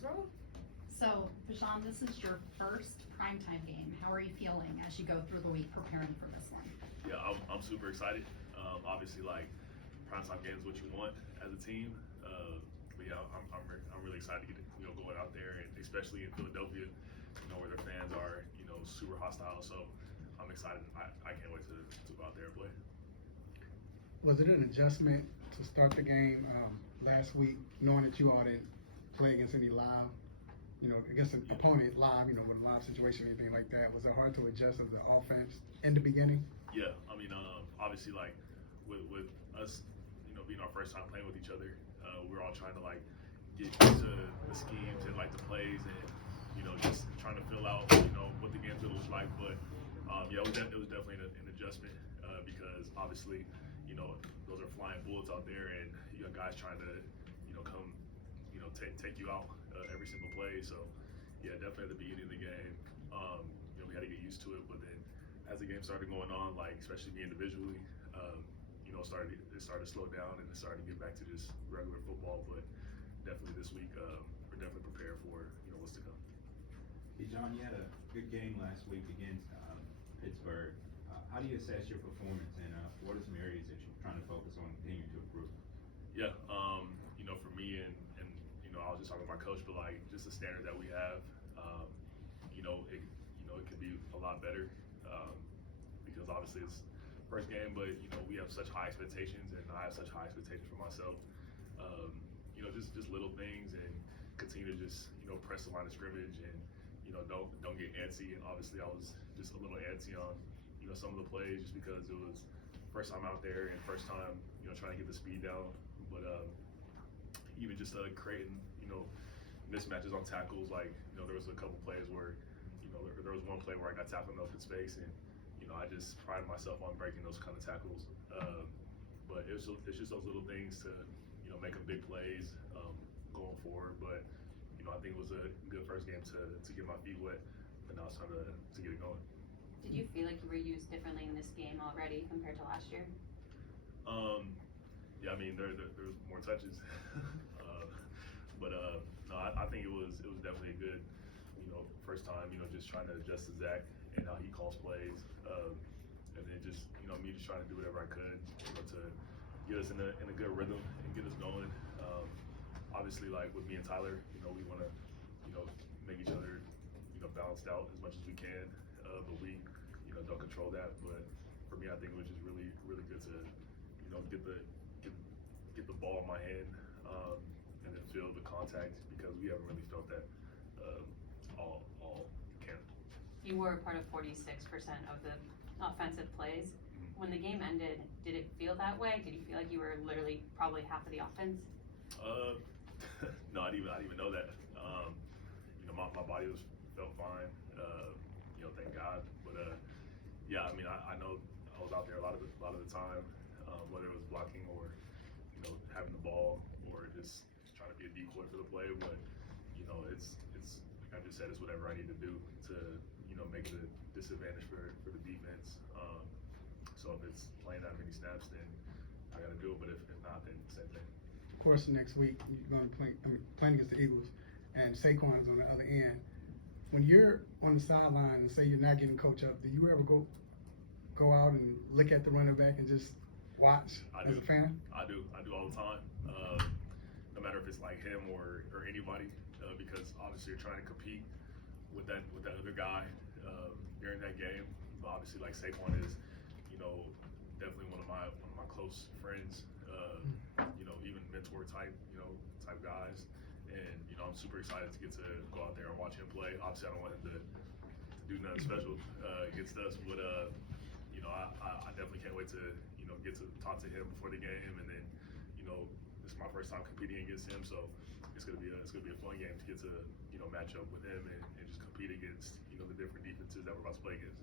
Foxborough. So, Bijan, this is your first primetime game. How are you feeling as you go through the week preparing for this one? Yeah, I'm super excited. Obviously, like, primetime game is what you want as a team. But yeah, I'm really excited to get going out there, and especially in Philadelphia, where their fans are super hostile. So I'm excited. I can't wait to go out there and play. Was it an adjustment to start the game last week, knowing that you all didn't play against any live, against an opponent live, with a live situation, anything like that? Was it hard to adjust as the offense in the beginning? Yeah, I mean, obviously, like with us, being our first time playing with each other, we're all trying to like get used to the schemes and like the plays, and just trying to fill out, what the game's gonna look like. But yeah, it was definitely an adjustment because obviously, those are flying bullets out there, and you got guys trying to, come, take you out every single play. So yeah, definitely at the beginning of the game, we had to get used to it. But then as the game started going on, like especially me individually, it started to slow down, and it started to get back to just regular football. But definitely this week, we're definitely prepared for what's to come. Bijan, you had a good game last week against Pittsburgh. How do you assess your performance, and what are some areas that you're trying to focus on continuing to improve? Yeah, for me, and I was just talking to my coach, but like just the standard that we have, it could be a lot better because obviously it's first game, but we have such high expectations, and I have such high expectations for myself. Just little things, and continue to just press the line of scrimmage, and don't get antsy. And obviously I was just a little antsy on some of the plays just because it was first time out there and first time trying to get the speed down. But even just creating mismatches on tackles, like there was a couple plays where there was one play where I got tackled in open space, and I just pride myself on breaking those kind of tackles. But it's just those little things to making big plays going forward. But I think it was a good first game to get my feet wet, and now it's time to get it going. Did you feel like you were used differently in this game already compared to last year? Yeah, I mean there's more touches, but no, I think it was definitely a good first time just trying to adjust to Zach and how he calls plays, and then just me just trying to do whatever I could to get us in a good rhythm and get us going. Obviously, like with me and Tyler, we want to make each other balanced out as much as we can, but we don't control that. But for me, I think it was just really good to get the ball in my hand, and then feel the contact, because we haven't really felt that all camp. You were a part of 46% of the offensive plays. When the game ended, did it feel that way? Did you feel like you were literally probably half of the offense? No, I didn't even know that. My body felt fine. Thank God. But yeah, I mean, I know I was out there a lot of the time, whether it was blocking or having the ball or just trying to be a decoy for the play. But it's like I just said, it's whatever I need to do to make it a disadvantage for the defense. So if it's playing that many snaps, then I got to do it. But if not, then same thing. Of course, next week you're going to playing against the Eagles, and Saquon is on the other end. When you're on the sideline and say you're not getting coach up, do you ever go out and look at the running back and just watch as a fan? I do all the time. No matter if it's like him or anybody, because obviously you're trying to compete with that other guy during that game. But obviously, like Saquon is, definitely one of my close friends. Even mentor type guys. And I'm super excited to get to go out there and watch him play. Obviously, I don't want him to do nothing special against us, but I definitely can't wait to get to talk to him before the game, and then this is my first time competing against him, so it's gonna be a fun game to get to match up with him and just compete against the different defenses that we're about to play against.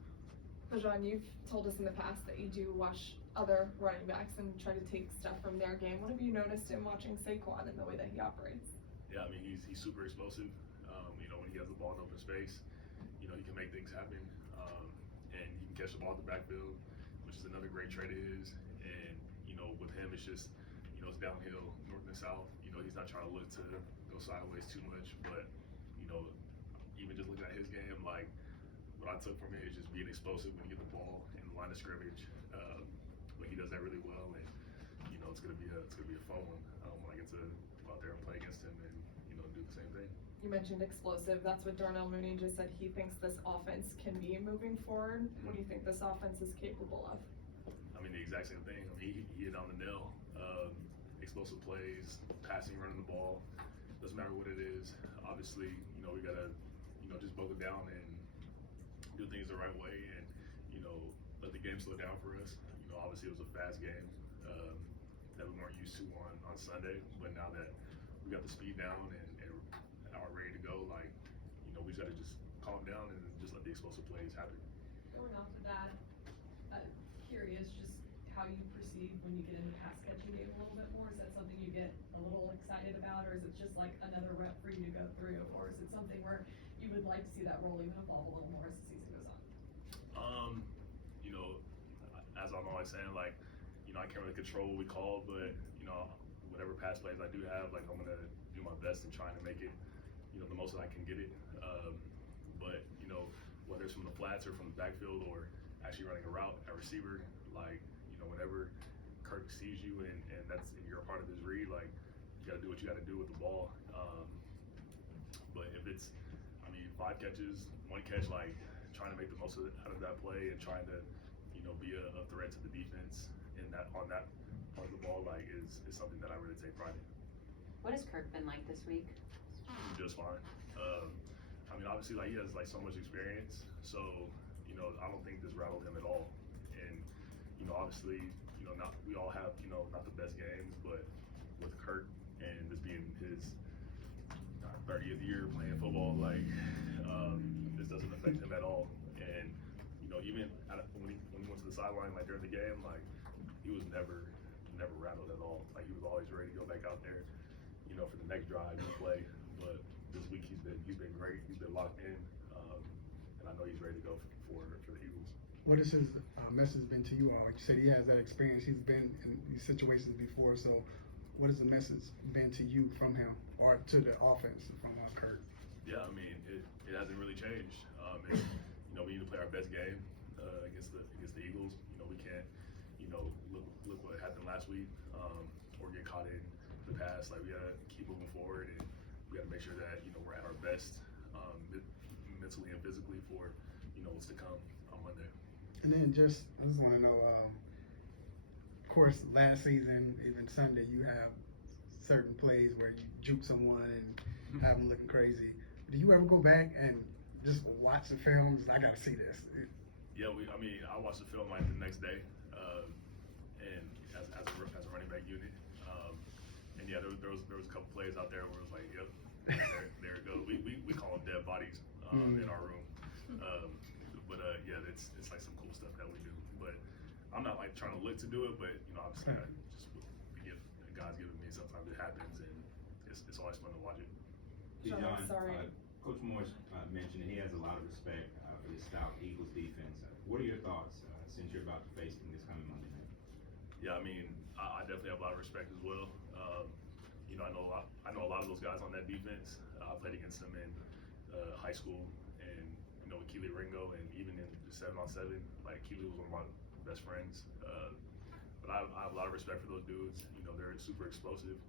Bijan, you've told us in the past that you do watch other running backs and try to take stuff from their game. What have you noticed in watching Saquon and the way that he operates? Yeah, I mean he's super explosive. When he has the ball in open space, he can make things happen, and he can catch the ball in the backfield, which is another great trait of his. And with him, it's just it's downhill, north and south. know, he's not trying to look to go sideways too much, but, you know, even just looking at his game, like, what I took from it is just being explosive when you get the ball in the line of scrimmage. But he does that really well, and, you know, it's gonna be a fun one when I get to go out there and play against him and, you know, do the same thing. You mentioned explosive. That's what Darnell Mooney just said he thinks this offense can be moving forward. What do you think this offense is capable of? I mean, the exact same thing. I mean, he hit on the nail. Explosive plays, passing, running the ball. Doesn't matter what it is. Obviously, you know, we gotta, you know, just buckle down and do things the right way, and, you know, let the game slow down for us. You know, obviously it was a fast game that we weren't used to on Sunday, but now that we got the speed down and are ready to go, like, you know, we just gotta just calm down and just let the explosive plays happen. Going off of that, curious just how you perceive when you get in the pass catching game a little bit more. Is that something you get a little excited about, or is it just like another rep for you to go through, or is it something where you would like to see that role even evolve a little more as the season goes on? You know, as I'm always saying, like, you know, I can't really control what we call, but, you know, whatever pass plays I do have, like, I'm gonna do my best in trying to make it, you know, the most that I can get it. But, you know, whether it's from the flats or from the backfield or actually running a route at receiver, like, you know, whenever Kirk sees you and you're a part of his read, like, you gotta do what you gotta do with the ball. But if it's, I mean, 5 catches, 1 catch, like, trying to make the most out of that play and trying to, you know, be a threat to the defense on that part of the ball, like, is something that I really take pride in. What has Kirk been like this week? Just fine. I mean, obviously, like, he has, like, so much experience, so, you know, I don't think this rattled him at all. And, you know, obviously, you know, we all have, you know, not the best games, but with Kirk and this being his 30th year playing football, like, this doesn't affect him at all. And, you know, even when he went to the sideline, like, during the game, like, he was never rattled at all. Like, he was always ready to go back out there, you know, for the next drive and play. But this week he's been great. He's been locked in, and I know he's ready to go for the Eagles. What has his message been to you all? Like you said, he has that experience. He's been in these situations before. So, what has the message been to you from him, or to the offense from Kirk? Yeah, I mean, it hasn't really changed. And, you know, we need to play our best game against the Eagles. You know, we can't, you know, look what happened last week, or get caught in the past. Like, we gotta keep moving forward, and we gotta make sure that, you know, we're at our best mentally and physically for, you know, what's to come on Monday. And then I just want to know, of course, last season, even Sunday, you have certain plays where you juke someone and have them looking crazy. Do you ever go back and just watch the films? I gotta see this. Yeah, I watched the film like the next day, and as a running back unit, and yeah, there was a couple plays out there where it was like, yep, there it goes. We call them dead bodies in our room, but yeah, it's like some cool stuff that we do. But I'm not like trying to look to do it, but, you know, obviously I just God's given me. Sometimes it happens, and it's always fun to watch it. Sean, I'm sorry. Coach Morris mentioned he has a lot of respect for the stout Eagles defense. What are your thoughts since you're about to face them this coming Monday night? Yeah, I mean, I definitely have a lot of respect as well. You know, I know a lot of those guys on that defense. I played against them in high school, and, you know, with Keely Ringo, and even in the 7-on-7, like, Keely was one of my best friends. But I have a lot of respect for those dudes. You know, they're super explosive.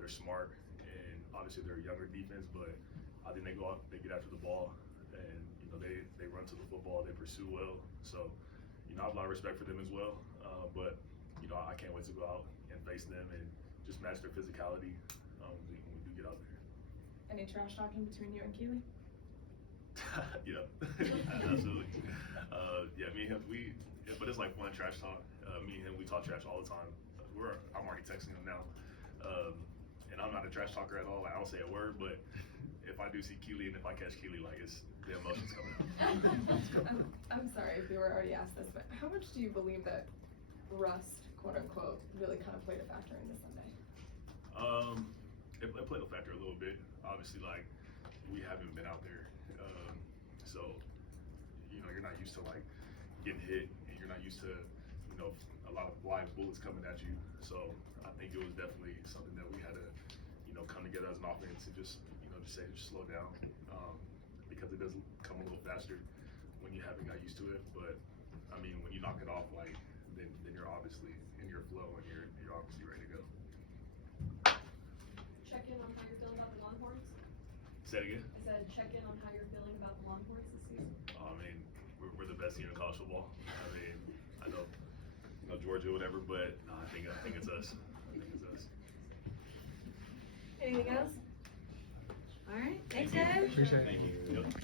They're smart, and obviously they're a younger defense, but I think they go out, they get after the ball, and, you know, they run to the football, they pursue well. So, you know, I have a lot of respect for them as well. But, you know, I can't wait to go out and face them and just match their physicality when we do get out there. Any trash talking between you and Keely? Yeah, absolutely. Yeah, me and him, but it's like fun trash talk. Me and him, we talk trash all the time. I'm already texting him now. And I'm not a trash talker at all. Like, I don't say a word, but if I do see Keely and if I catch Keely, like, it's the emotions coming out. I'm sorry if you were already asked this, but how much do you believe that rust, quote unquote, really kind of played a factor in this Sunday? It played a factor a little bit. Obviously, like, we haven't been out there, so, you know, you're not used to, like, getting hit, and you're not used to, you know, a lot of live bullets coming at you. So I think it was definitely something that we had to come together as an offense and just slow down, because it does come a little faster when you haven't got used to it. But I mean, when you knock it off, like then you're obviously in your flow and you're obviously ready to go. Check in on how you're feeling about the Longhorns. Say it again. I said check in on how you're feeling about the Longhorns this season. I mean, we're the best team in college football. I mean, I know Georgia, whatever, but no, I think it's us. I think it's us. Anything else? All right, thanks guys. Appreciate it. Thank you. Yep.